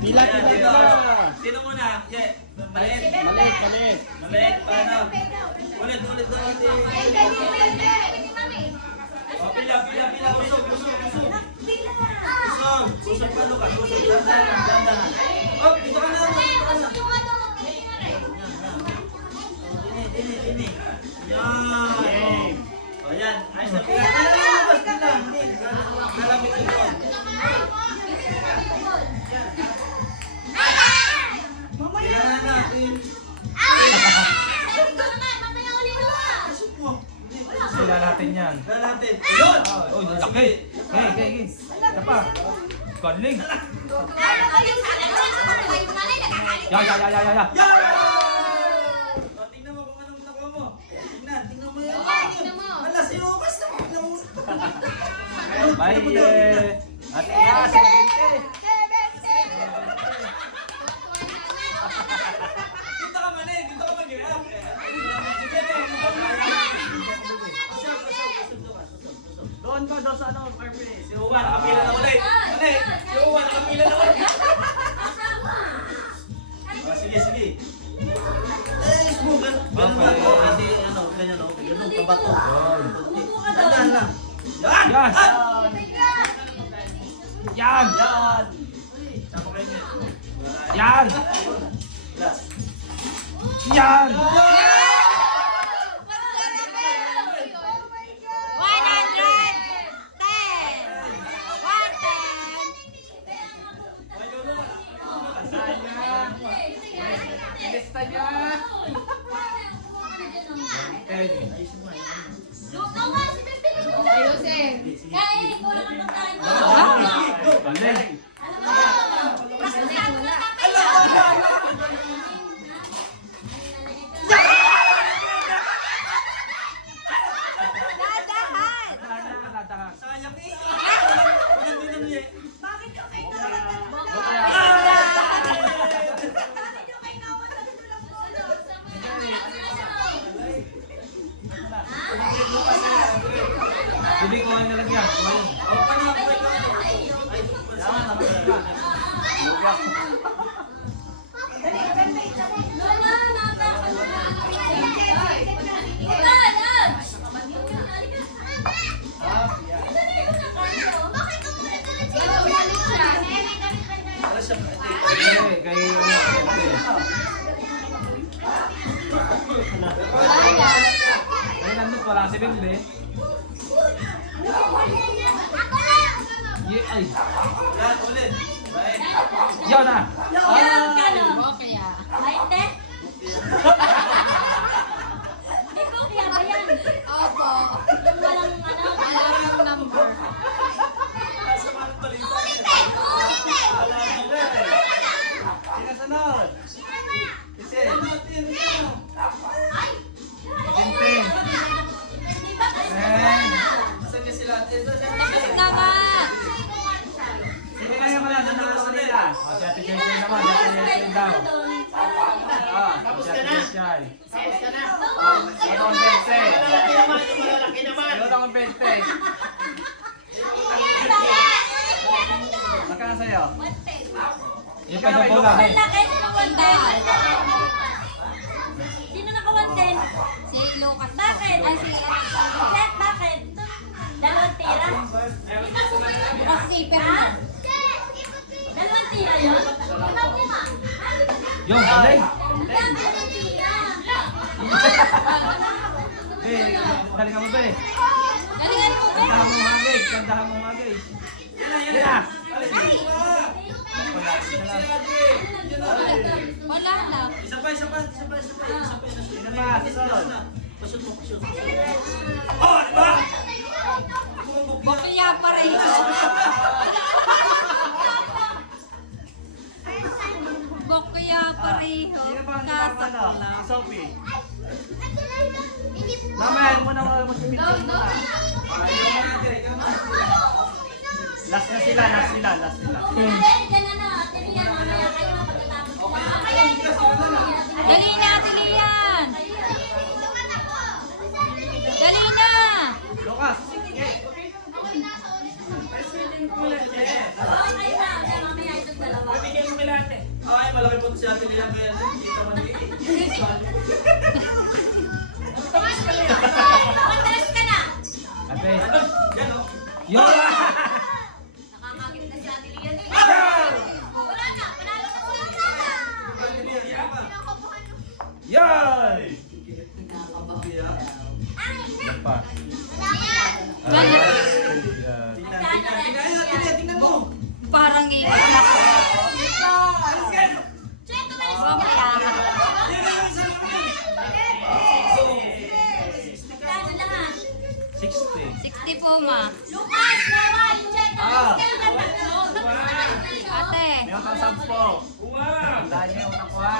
Pila. Sino muna? Yeah. Maliit. Maliit. Maliit. Paano? Ulit. Oh, pila. Usog. Usog. Paano ka? Usog. Dandahan. Oh, dito ka na. Dini. Yan. O yan. Ayos na pila. Malamit ito. Kailangan natin. Sila natin yan. Kailangan natin. Ayun! Oh, laki. Hey. Ito pa. Galing. Ya. Yan! O, tingnan mo kung anong nakuha mo. Tingnan mo yun. Alas, yung ukas na mo. Bye. At yes. Dito ka mag-grab. Doon sa ano, RP. Si Uwan, nakapila na ulit. Si Uwan, nakapila na ulit. O, sige. Smooth. Ganun lang. Hindi, ganyan o. Ganun, pabato. Dandan lang. Yan! Yan. Tapo kayo niya. Yan. Last. Yan. Lista niya. Galing. Sayang eh. Ano din ano eh. Bibi ko na lang yan. Ay, nandun wala si Bimbe. Ay. Yan, ulit. Right. Yan na. Nasa mga palitan. Sinasunod. Kasi. Tinting. Asan niya sila? Sino na yung mga nanonood nila? Si Ate Jay naman. Si Ate Jay daw. Tapos Si ka Ate na. Jay. Tapos ka na. Ano ang 20? Malaki naman. Ano ang 20? Magkano sa'yo? Yung pa sa bola. Sino naka-110? Si Lucas. Bakit? Ay, si Seth, bakit? Dalawang tira? Kasi, pero... Dalawang tira yun? Yung, galing. Dalawang tira! Galing ka mo ba eh. Galingan mo, eh! Kandahan mo hagis. Kandahan mo hagis. Yan na. Wala na. Isa pa. Sino pa? Pasyon mo. Oh, di ba? Kaya pa rin. Bokya pareho. Sino pa ang ano? Si Sophie. Mamaya Mamaya mo na mag-picture mo na. Last na sila. Dali na, Tilian! Dali na! Lucas. Bigyan mo kila malaki po si Ate Liang kaya kita man eh. Matras ka na. Ate. Yan o. Yun! Nakakagit na si Ate Lian eh. Yan! Wala na. Panalo na si Ate Lian. Ate Liang, sino pa? Yan! Yan. Yan pa. Wala. Yan. Tingnan mo. Parang iwan ako. Oh, kaya. Kano lahat? 60. 60 po, ma. Ah, Ate. may utang 10. Tandaan niyo yung utang ko ha.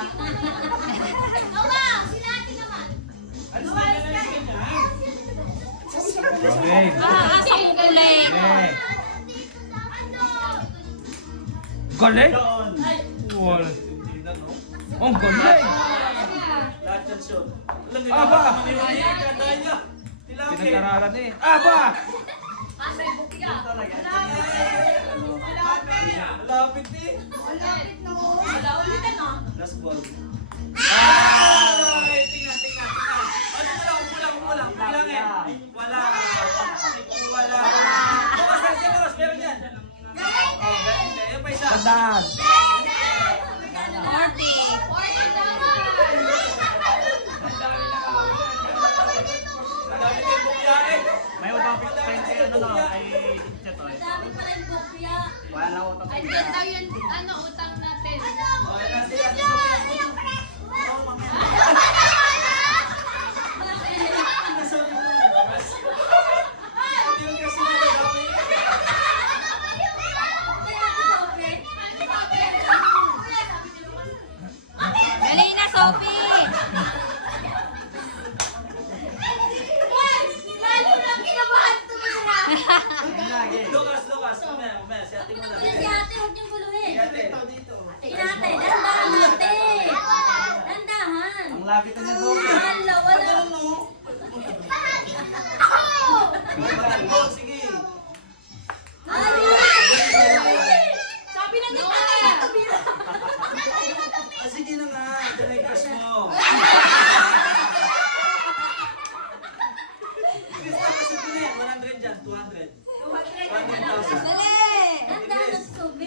Okay. Asang kulit. Okay. Galing! Doon. Wala. Tingnan mo. Ang galing! Lahat yan siya. Alam niyo, Aba! tandaan niya. Tilapit. Pinag-aralan eh. Aba! Lapit eh. Last ball. Ay! Tingnan. Ano mo lang. Bilangin. Wala. Bukas na siya, bukas. Meron yan. Oh, hindi. Ayun pa isa. Tandaan! 40. Madami kayong bukyain. May utang 20 ano no, ay Chetoy. Wala lang utang Ay, 20. yan daw yun, ano, utang natin. Oh, ayun na sila. Oh, mamaya. Nasabi mo. Hindi yung kasi nagagawa yun. Dali na, Sophie. Lukas. Mamaya. Si ate mo na. Si ate, huwag niyong guluhin. Si ate. Inate, dandahan ate. Dandahan. Ang lapit na niya Sophie. Wala, wala. Oh, sige. Sabi na nito. Sige na nga. Ito na yung crush mo. Krista, kasi ito na yan. 100 dyan. 200. 200,000. Dali. Dandahan at subi.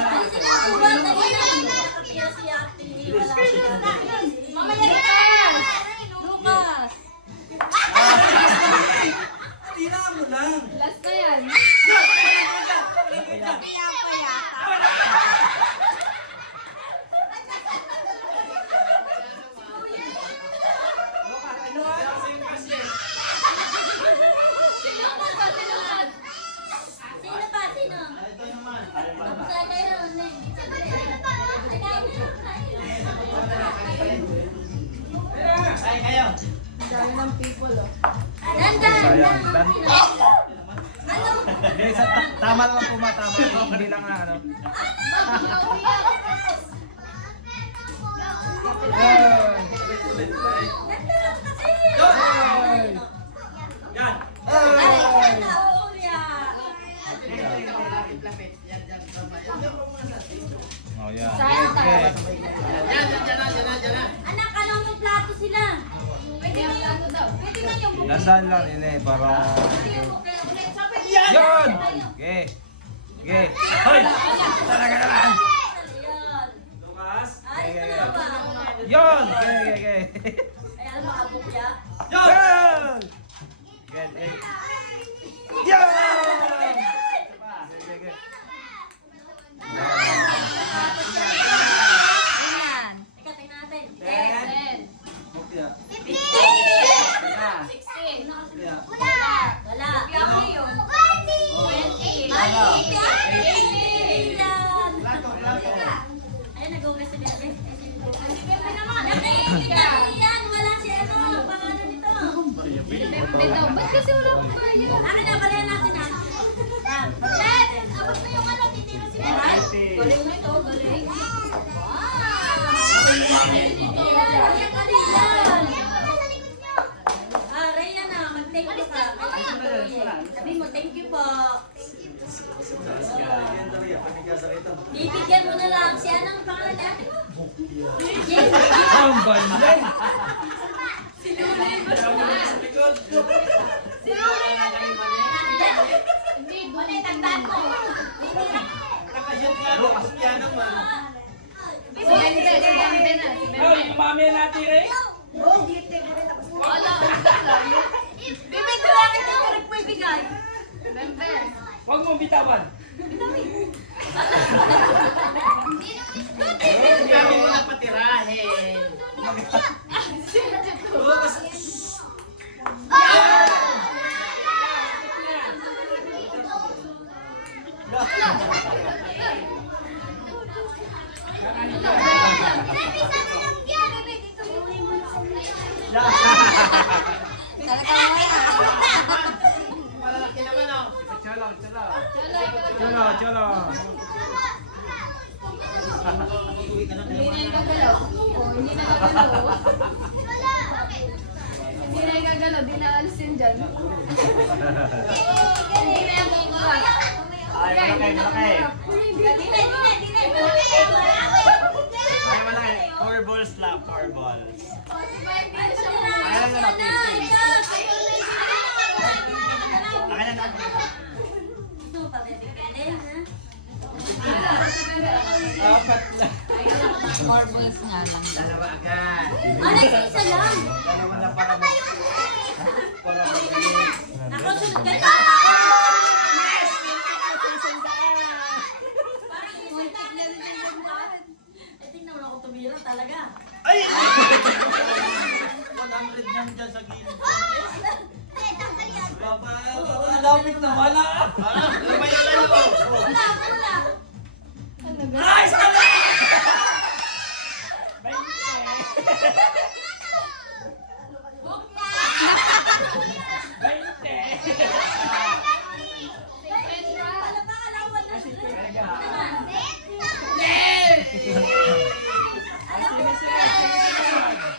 Alisin ang uwan. Dali na. Kaya si ate. Wala. Mamaya na. Lucas. Tira mo lang. Last na yan. Sino pa? Sino? Ito naman. Saan kayo? Ay, kayo. Dami ng people, oh. Dandahan. Sayang. Ano? Hindi, tama naman po ma, tama. Hindi lang nga ano. Yan! Yan. Oh, yan. Sayang Okay. Anak, anong may plato sila? Pwede na yung, pwede na yung Landaan lang yun eh, para... Yan! Yan! Okay. Okay. Hoy! Talaga naman! Lukas. Ayos na nga ba? Yan! Okay, okay, okay. Ay, alam mo, kabukya. Yan. Yan! Okay, okay. Yan! Okay, okay. Ayan. Teka, tingnan natin. 10. Mukya. 50! Kaya. 60. Mukya. Wala. Yun. 20! Yan! Ayan, nag-ugas si Bebe. Si Bebe naman. Yan, wala si ano. Pangalan nito. Bitaw, ba't kasi wala akong kaya? Akin na, balayan natin ha. Yan. Jet! Abot mo yung ano, titiro si Bebe. Galing na ito, galing. Raya na, mag-thank you ka. Sabi mo, thank you po. Yan talaga. Panigas sa ito. Bibigyan mo na lang si ano, Ang balay. Hindi, Wala, tagdaan mo. Nakashoot nga ako sa piano man. si Bembe, si Bembe na, si Bembe. Ay, mami natin eh. Wala, wala lang. Bibig ko lang ito, correct mo ibigay. Bembe. Huwag mong bitawan. Kami mo na patirahin. Malalaki naman oh. Chalo. Cholo, Chalo. Hindi na ikagalaw. Hindi na ikagalaw. Hindi na ikagalaw, di na alis yun dyan. Hindi na yung kukuha. Ay, malaki. Ay, malaki. 4 balls lang, 4 balls. Ay, lang na natin. Laki na natin. Apat lang. Marbles nga lang. Dalawa agad. Isa lang. Dalawa na para magaling. Ako, sunod ka na. Tingnan mo ako tumira talaga. Ay! 100 yan dyan sa gilid. Lapit na wala. Lumayan ka mo. Wala. Ay, sana!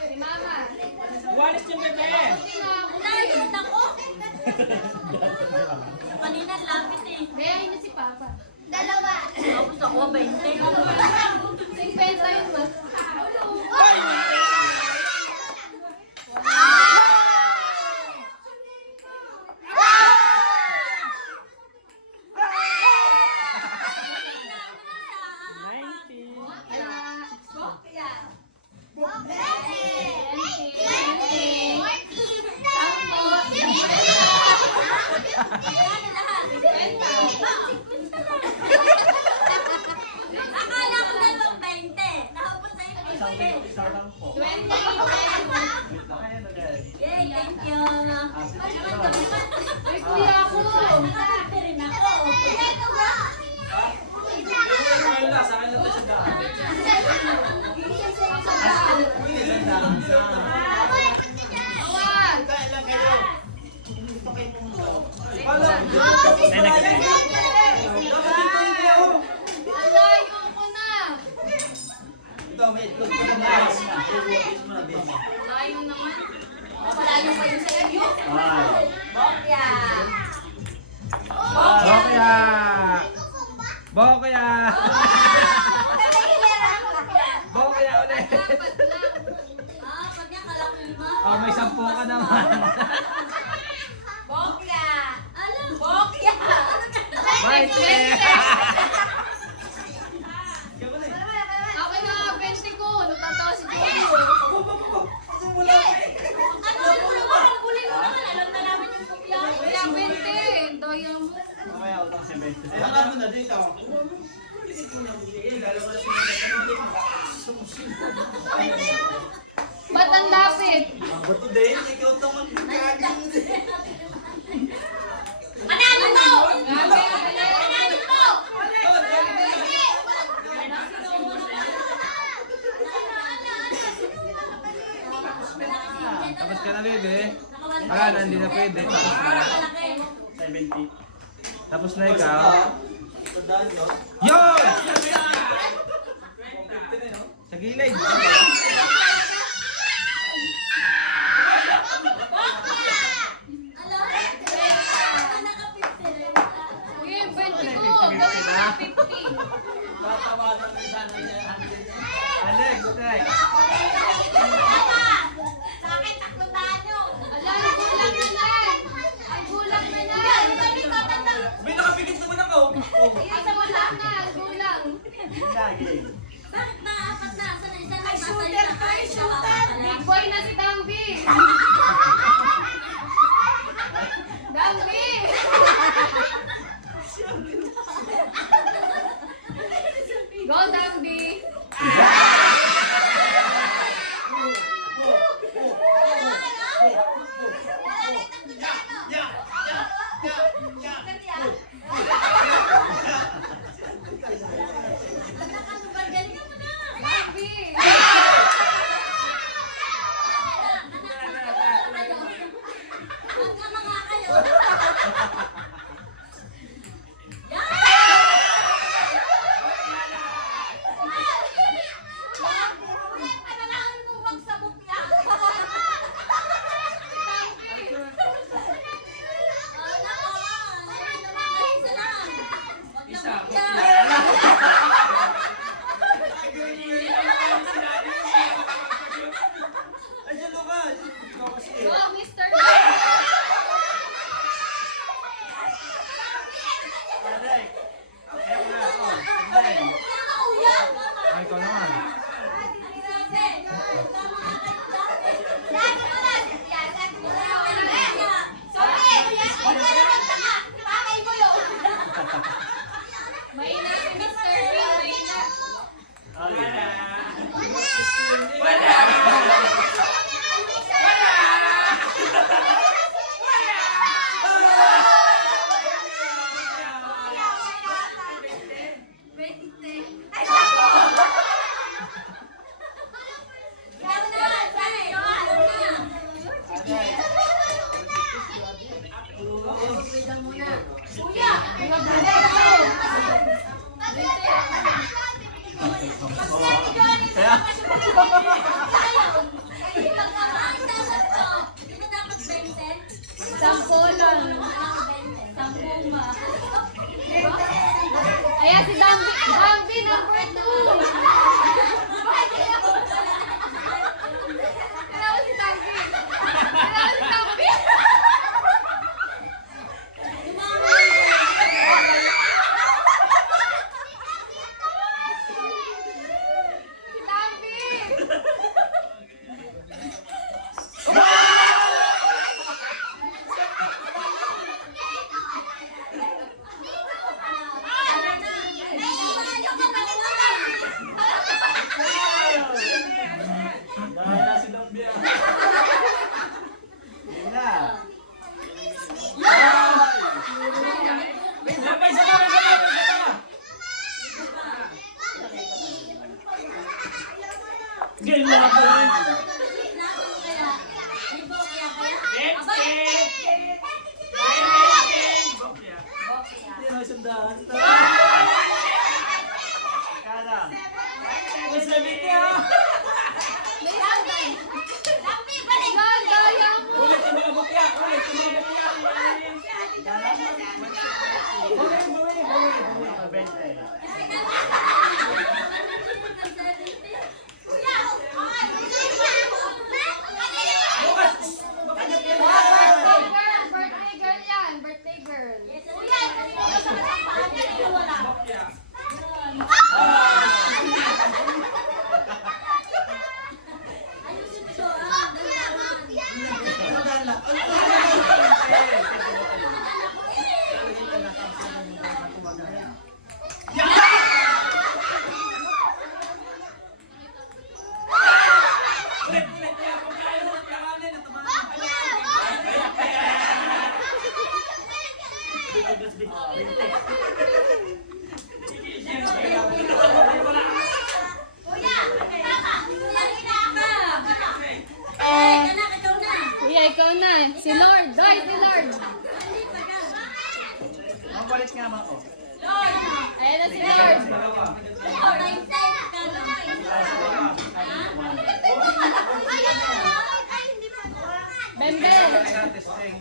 Si Mama. Walis yung bebe. Nayun ako. Kanina lapit eh. Gayahin niyo si Papa. Tapos ako 20. 50 yun ba? Akala ko 20. Nakapos na yung 20. Isa lang po. 20. Yay, thank you. Ay, kuya ako. Nakapit rin ako. Awan. Kaya lang kayo. Dito kayo pumunta. Malayo ko na. Ito, may itlog ko na guys. Malayo naman. Malayo pa yung sa iyo. Ay. Bokya. Bokya. Bokya. Bokya ulit. Dapat lang. Pag niya kalang lima. Oh, may 10 ka naman. Bokya. Ano? Bokya. Right there. Ako na 20 ko. Natatawa si Jojo. Ano? Huli mo naman. Alam na namin yung bokya. Kuya 20. Doya mo. Mamaya utang si Bente. Ay, harap mo na dito. Ba't ang lapit? Bato din, ikaw ito magkakain. Manalo mo! Grabe, Manalo mo! Tapos ka na, bebe. Ah, hindi na pwede. Tapos na. 70. Tapos na ikaw. Tandaan nyo. Yun! Sa gilid. Sige, 20 ko. Gawin mo na 50. Tatawanan mo sana niya. game. Bakit ba apat na? Sana isa lang Shooter to, shooter! Big boy na si Dambi! Dambi! Go, Dambi! Dambi! Ay, dyan, Lucas! Ikaw kasi. Go, Mr. Aray. Ayan na. Ayan. Ay, ikaw naman. Mahina si Mr. Green, mahina. Sampo lang. Sampo ba? Ayan si Dambi. Dambi number 2. Kailangan si Dambi. Kailangan si Dambi. Si Dambi. Dahil na si Lombia. Yun na. Lapay sa mga, sa mga! Game na po yun. Hindi na sandaan. Kada. Ay, sabi niya! Gagaya mo. Ulit yung mga bukya! Ulit yung mga bukya! Bawin, bawin, bawin, bawin. 20. Birthday girl yan. Birthday girl. Sandaan lang. Ulit, ulit yan! Kung kaya mo, kakanin at tamahan. Kuya, ikaw na. Si Lord. Doy, si Lord. Mapalit nga man, oh. Ayan na si Lord. Bembel. Testing.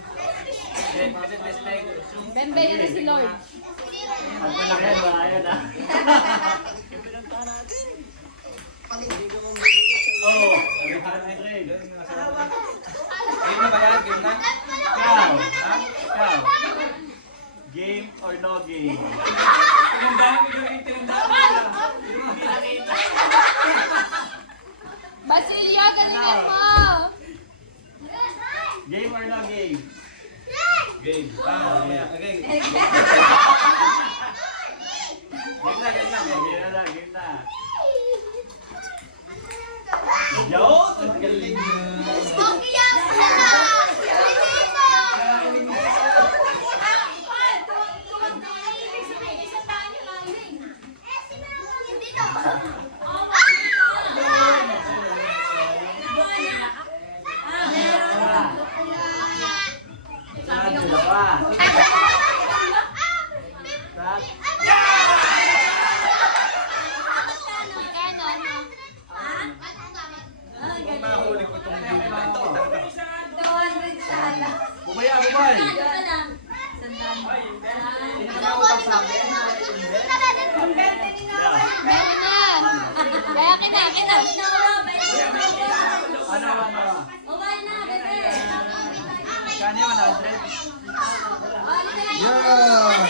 Testing. Bembel, yun na si Lord. Pag malaki yan, malayo na. Oo. Sabi ka na Craig. Game na ba yan? Game na? Ikaw. Ha? Ikaw. Game or no game? Tinandaan ko yung tinandaan ko. game na, game na. Yo! Galing. Dalawa. Mahuli ko itong game na ito. Bumaya, bumay. Kaya kina. Ano? Kanya 100? Yan!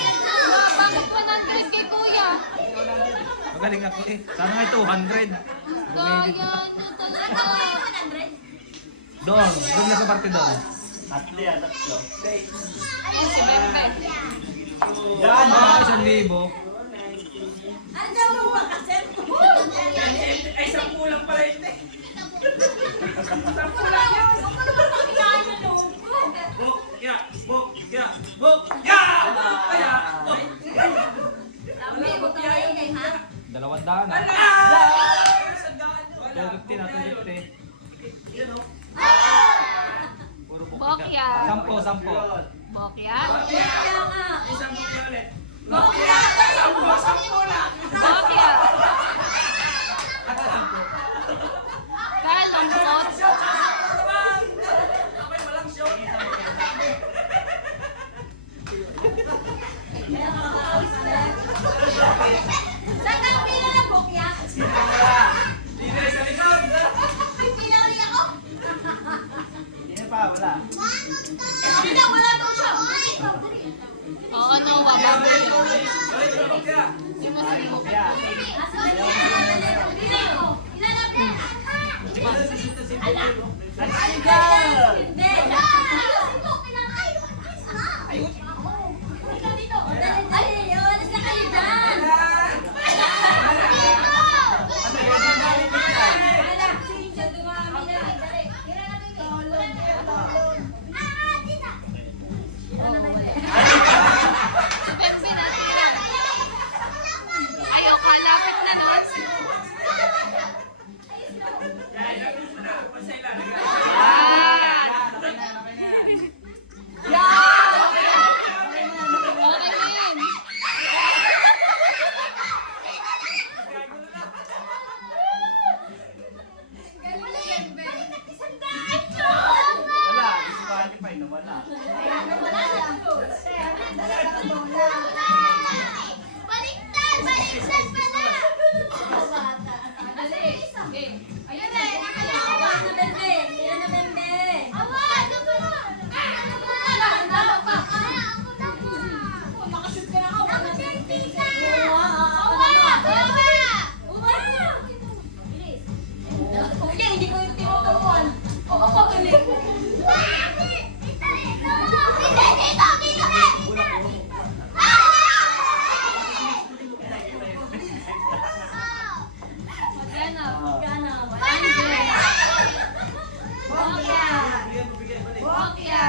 Bakit 100 kay kuya? Magaling ako eh. Sana nga 200. Gaya nyo talaga. Doon na sa parte doon. Tatlo yan, tatlo. Ayun si Bembe. Yan! Ah, 1,000. Ay, 10 lang pala ito. Bukya! Kaya! 200 na. 250 na, 250. Puro Bokya. 10. Bokya? Isang bukya ulit. Bokya! Kaya lambot. Abay, walang shot. Dito sa likod. Sino pa? Wala. Oo, no, wala. Ulit yung bukya. Ay, kopya. Let's go! Ano yan? Magaling ka yan. Si Bembe na. Ayaw ka, lapit na nun. Okay, Min. Wala. Disqualify na wala. Hindi ko yung tinuturuan. Oo, pagaling. Magkano? Bokya. Bokya.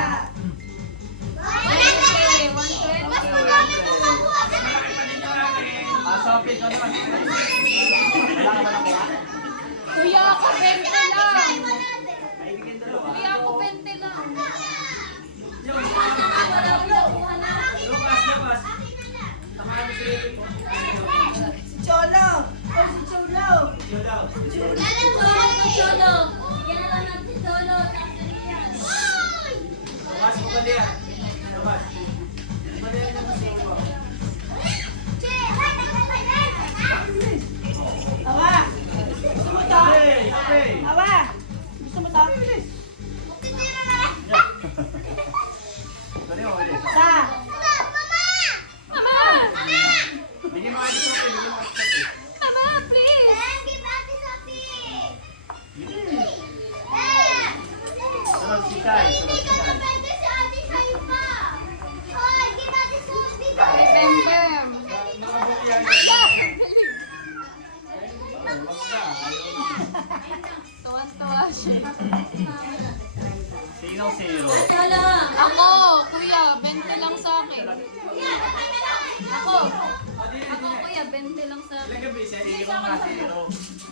120. Sophie, ito naman. Wala ka ba nakuha? Kuya ako, 20 lang. Ay, bigyan dalawa. Kuya ako, 20 lang. Lukas, lukas. Tamahan mo si Cholo! Oh, si Cholo! Yolaw. Lukas mo ba diyan? Lukas. Malihan na mo si Uwa. Awa! Gusto mo to? Hey, okay. Awa! Gusto mo to? Sorry, okay. Sa! Mama! Bigyan mo nga dito, Sophie. Bigyan mo nga dito, Sophie. Mama, please! Sunod si Kai. Sunod si Kai. Bem, bem. Mga bukya Kuya! ikaw zero. Wala. Ako, kuya, 20 lang sa akin. Ako, kuya, 20 lang sa akin. Zero nga, zero.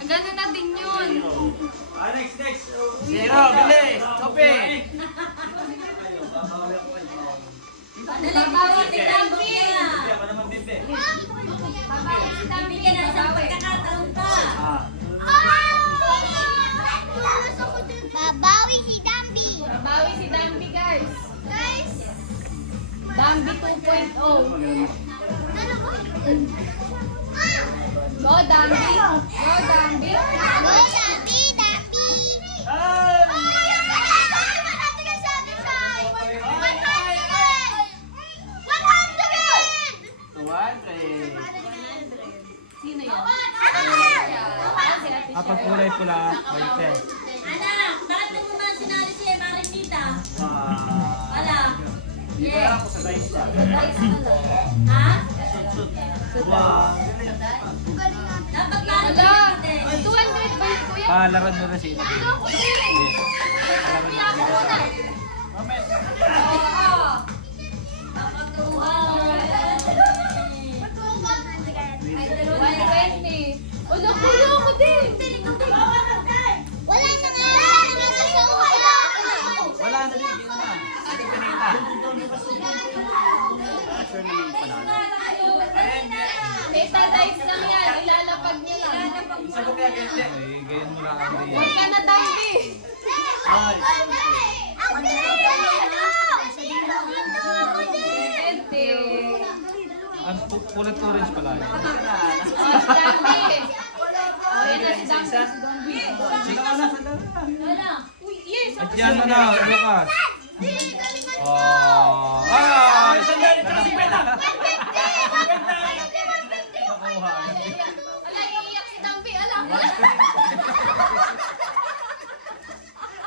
Ganun na din yun. Next. Zero, bilis! Kopi! Dali, bawa si Dambi. Hindi ako naman bimbe. Bibigyan na isang pagkakataon pa. Babawi si Dambi. Babawi si Dambi, guys. Dambi 2.0. Go, Dambi. Go, Dambi. Go, Dambi, Dambi. Sino yan? Kapag kulay pula, may test. Anak, bakit mo naman sinali si Marinita? Wala. Hindi ko alam kung sa dice siya. Dice na lang. Ha? Wow. Dapat lalo Wala. natin. 200 ba yun, kuya? Palaran mo na sila. Ano ako din? Kuya, ako muna. Oo. Dapat tuhan. 120. Ulo, kuya, ako din. Wala na nga. Wala na din, yun na. Sige, pinita. Sure naman yung panalo. Tita, dice lang yan. Ilalapag niya lang. Sagot kaya ganyan. Eh, ganyan mo lang ang Huwag ka na, Dambi. Ay, Ang pinag-alala ko. 20. ang kulay orange pala. Oh, si Dambi. Oh, yan na si Dambi. Sige na, sandali na. Wala. Uy, yes. At yan na na, Lucas. Oh, ay, Sandali, tsaka si Beta. nakuha. Ala, iiyak si Dambi. Ala,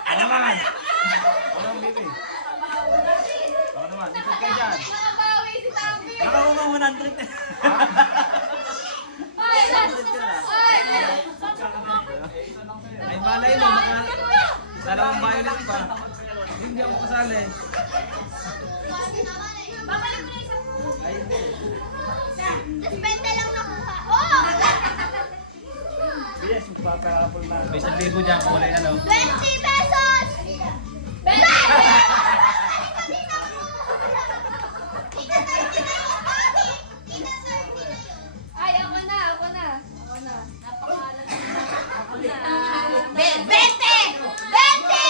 Ano naman? Walang baby. Ako naman, ikot ka dyan. Nakabawi si Dambi. Nakakuha mo 100 eh. Ay, Ay, malay mo, dalawang violet pa. Hindi ako kasali. Ay, hindi. Tapos 20 lang nakuha. Oh! Yes, magpapakapol na. May 1,000 dyan, kulay ano. 20 pesos! Ay, ako na. Napakalat. Ako na. 20! 20! 20!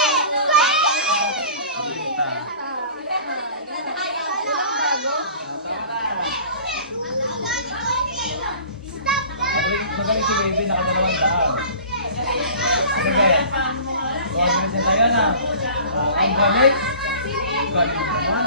Ilang bago? Magaling si baby, nakadalawang daan. Ano ba yan? Huwag na dyan tayo na. Ang galing. Ang galing naman.